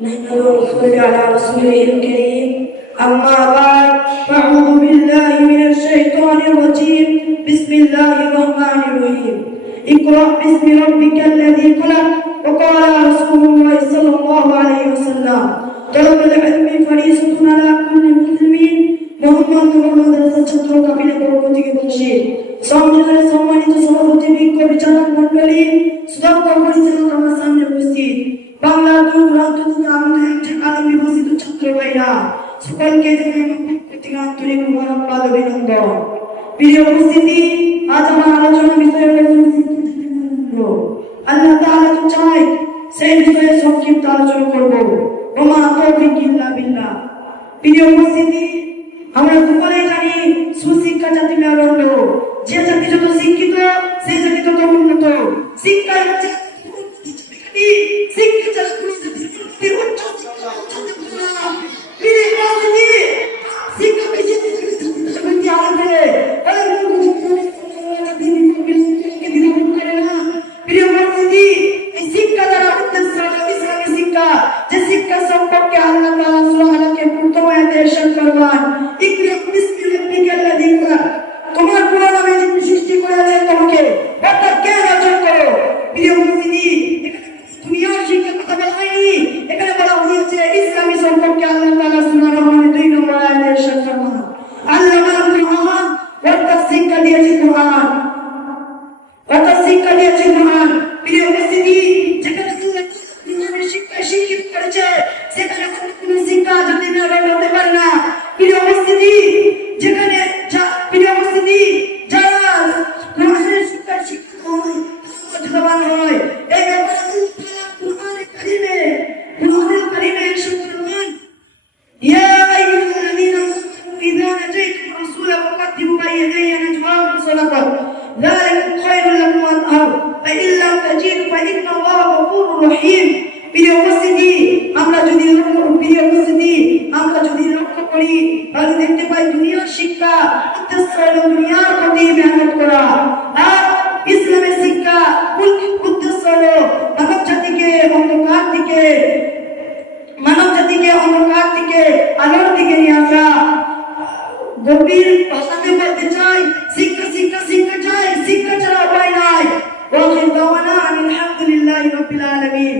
نحمده ونصلي على رسوله الكريم أما بعد فأعوذ بالله من الشيطان الرجيم بسم الله الرحمن الرحيم اقرأ باسم ربك الذي خلق وقال رسول الله صلى الله عليه وسلم طلب العلم فريضة على كل مسلم মোহাম্মদ মাদ্রাসা ছাত্র কাফিলা পক্ষ থেকে বলছি সম্মানিত সভাপতি বিজ্ঞ বিচারক মণ্ডলী সুদক্ষ পরিচালক আমার সামনে উপস্থিত বাংলা দূর দূরান্ত থেকে আমাদের একটি আলম বিভাজিত ছাত্র ভাইরা সকলকে জানাই আন্তরিক মোবারকবাদ অভিনন্দন। প্রিয় উপস্থিতি, আজ আমার আলোচনা বিষয় আল্লাহ তাআলা তো চাই সেই বিষয়ে সংক্ষিপ্ত আলোচনা করব। ওমা তৌফিক ইল্লা বিল্লাহ। প্রিয় উপস্থিতি, আমরা সকলেই জানি সুশিক্ষা জাতি মেরুদণ্ড। যে জাতি যত শিক্ষিত সেই জাতি তত উন্নত। শিক্ষা হচ্ছে শিক্ষা সম্পর্কে আল্লাহ তাআলা সূরা আলাকে প্রথম আয়াতে ইরশাদ করবেন, ইকরা বিসমি রাব্বিকাল লাযী খলাক। তোমার পুরো নামে যিনি সৃষ্টি করেছেন তোমাকে অর্থাৎ জ্ঞান অর্জন করো। প্রিয় উপস্থিতি, দুনিয়ার শিক্ষার কথা বলা হয়নি, এখানে বলা হয়েছে ইসলামী সম্পর্কে আল্লাহ তাআলা সূরা রহমানের 2 নম্বর আয়াতে ইরশাদ করবেন, আল্লামাল কুরআন, অর্থাৎ শিক্ষা দিয়েছে কুরআন, অর্থাৎ শিক্ষা দিয়েছে কুরআন। প্রিয় উপস্থিতি, যেখানে শিক্ষা শিক্ষিত করেছে সেখানে কোনো শিক্ষা যদি মেরুদণ্ড হতে পারে না। প্রিয় উপস্থিতি, যেখানে যারা কোরআনের শিক্ষা শিক্ষিত হয় মর্যাদাবান হয়, এই ব্যাপারে কোরআনে কারিমে শুকরান, ইয়া আইয়ুহাল্লাযীনা আমানু ইযা নাজাইতুম রাসূলা ফাকাদ্দিমু বাইনা ইয়াদাই নাজওয়াকুম সাদাকাত যালিকা খায়রুল লাকুম ওয়া আতহার ফা ইন লাম তাজিদু ফা ইন্নাল্লাহা গফুরুর রহিম। প্রিয় উপস্থিতি, আমরা যদি লক্ষ্য করি তাহলে দেখতে পাই দুনিয়ার শিক্ষা উদ্দেশ্য হলো দুনিয়ার প্রতি মেহনত করা, আর ইসলামের শিক্ষা উদ্দেশ্য হলো মানব জাতিকে অন্ধকার থেকে আলোর দিকে নিয়ে আসা। গভীর ভাষাতে বলতে চাই, শিক্ষা চাই, শিক্ষা ছাড়া উপায় নাই। ওয়া আখিরু দাওয়ানা আলহামদুলিল্লাহি রাব্বিল আলামিন।